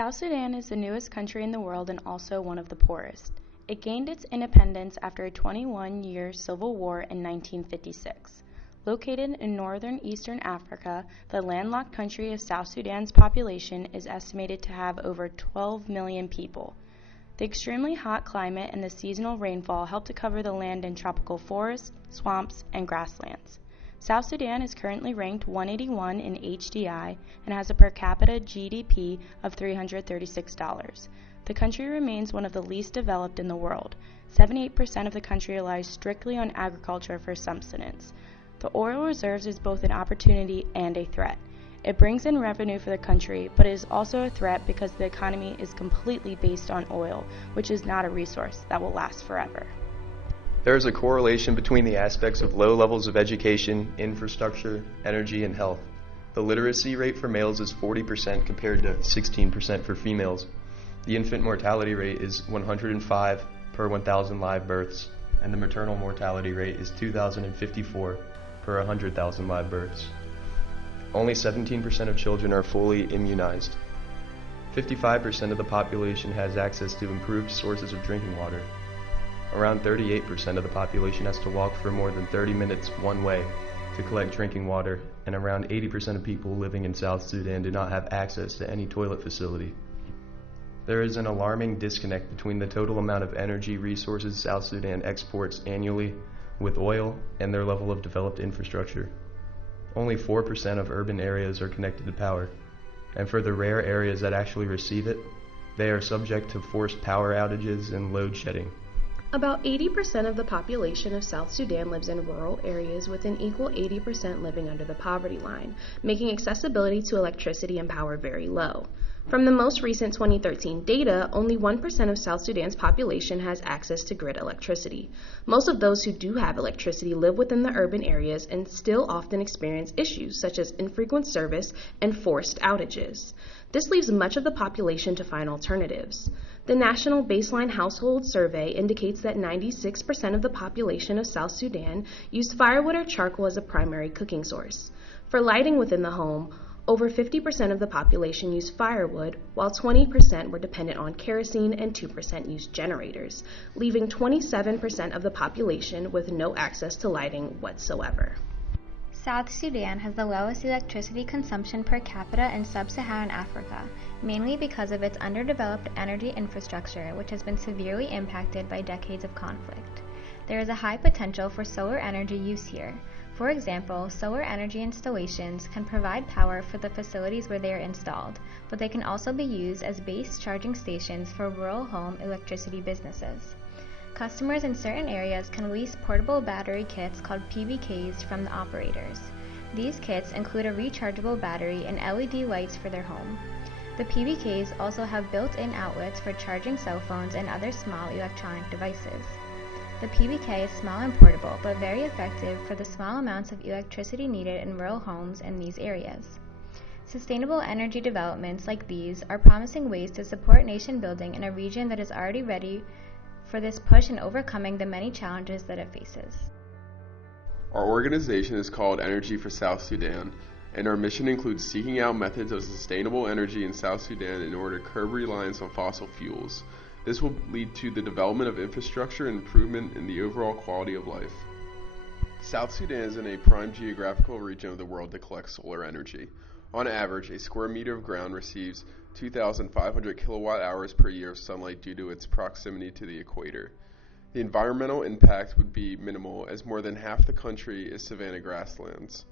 South Sudan is the newest country in the world and also one of the poorest. It gained its independence after a 21-year civil war in 1956. Located in northern eastern Africa, the landlocked country of South Sudan's population is estimated to have over 12 million people. The extremely hot climate and the seasonal rainfall help to cover the land in tropical forests, swamps, and grasslands. South Sudan is currently ranked 181 in HDI and has a per capita GDP of $336. The country remains one of the least developed in the world. 78% of the country relies strictly on agriculture for subsistence. The oil reserves is both an opportunity and a threat. It brings in revenue for the country, but it is also a threat because the economy is completely based on oil, which is not a resource that will last forever. There is a correlation between the aspects of low levels of education, infrastructure, energy, and health. The literacy rate for males is 40% compared to 16% for females. The infant mortality rate is 105 per 1,000 live births, and the maternal mortality rate is 2,054 per 100,000 live births. Only 17% of children are fully immunized. 55% of the population has access to improved sources of drinking water. Around 38% of the population has to walk for more than 30 minutes one way to collect drinking water, and around 80% of people living in South Sudan do not have access to any toilet facility. There is an alarming disconnect between the total amount of energy resources South Sudan exports annually with oil and their level of developed infrastructure. Only 4% of urban areas are connected to power, and for the rare areas that actually receive it, they are subject to forced power outages and load shedding. About 80% of the population of South Sudan lives in rural areas, with an equal 80% living under the poverty line, making accessibility to electricity and power very low. From the most recent 2013 data, only 1% of South Sudan's population has access to grid electricity. Most of those who do have electricity live within the urban areas and still often experience issues such as infrequent service and forced outages. This leaves much of the population to find alternatives. The National Baseline Household Survey indicates that 96% of the population of South Sudan use firewood or charcoal as a primary cooking source. For lighting within the home, over 50% of the population used firewood, while 20% were dependent on kerosene and 2% used generators, leaving 27% of the population with no access to lighting whatsoever. South Sudan has the lowest electricity consumption per capita in sub-Saharan Africa, mainly because of its underdeveloped energy infrastructure, which has been severely impacted by decades of conflict. There is a high potential for solar energy use here. For example, solar energy installations can provide power for the facilities where they are installed, but they can also be used as base charging stations for rural home electricity businesses. Customers in certain areas can lease portable battery kits called PVKs from the operators. These kits include a rechargeable battery and LED lights for their home. The PVKs also have built-in outlets for charging cell phones and other small electronic devices. The PVK is small and portable, but very effective for the small amounts of electricity needed in rural homes in these areas. Sustainable energy developments like these are promising ways to support nation building in a region that is already ready for this push in overcoming the many challenges that it faces. Our organization is called Energy for South Sudan, and our mission includes seeking out methods of sustainable energy in South Sudan in order to curb reliance on fossil fuels. This will lead to the development of infrastructure and improvement in the overall quality of life. South Sudan is in a prime geographical region of the world that collects solar energy. On average, a square meter of ground receives 2,500 kilowatt hours per year of sunlight due to its proximity to the equator. The environmental impact would be minimal, as more than half the country is savanna grasslands.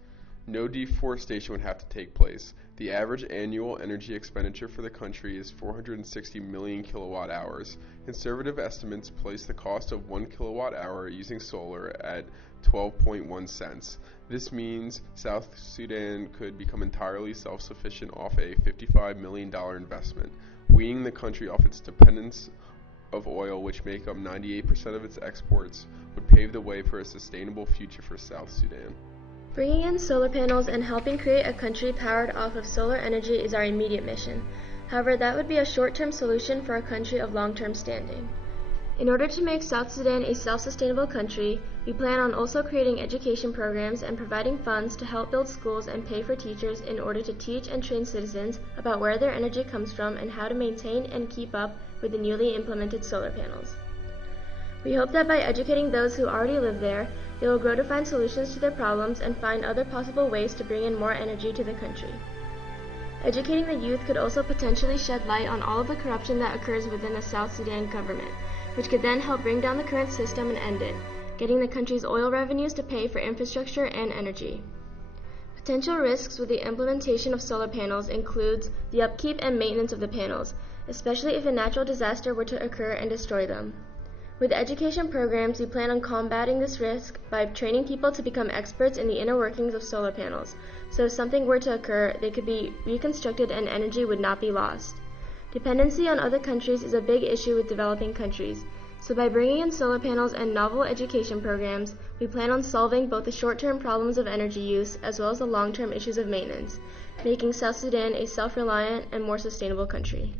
No deforestation would have to take place. The average annual energy expenditure for the country is 460 million kilowatt hours. Conservative estimates place the cost of 1 kilowatt hour using solar at 12.1 cents. This means South Sudan could become entirely self-sufficient off a $55 million investment. Weaning the country off its dependence of oil, which make up 98% of its exports, would pave the way for a sustainable future for South Sudan. Bringing in solar panels and helping create a country powered off of solar energy is our immediate mission. However, that would be a short-term solution for a country of long-term standing. In order to make South Sudan a self-sustainable country, we plan on also creating education programs and providing funds to help build schools and pay for teachers in order to teach and train citizens about where their energy comes from and how to maintain and keep up with the newly implemented solar panels. We hope that by educating those who already live there, they will grow to find solutions to their problems and find other possible ways to bring in more energy to the country. Educating the youth could also potentially shed light on all of the corruption that occurs within the South Sudan government, which could then help bring down the current system and end it, getting the country's oil revenues to pay for infrastructure and energy. Potential risks with the implementation of solar panels includes the upkeep and maintenance of the panels, especially if a natural disaster were to occur and destroy them. With education programs, we plan on combating this risk by training people to become experts in the inner workings of solar panels, so if something were to occur, they could be reconstructed and energy would not be lost. Dependency on other countries is a big issue with developing countries, so by bringing in solar panels and novel education programs, we plan on solving both the short-term problems of energy use as well as the long-term issues of maintenance, making South Sudan a self-reliant and more sustainable country.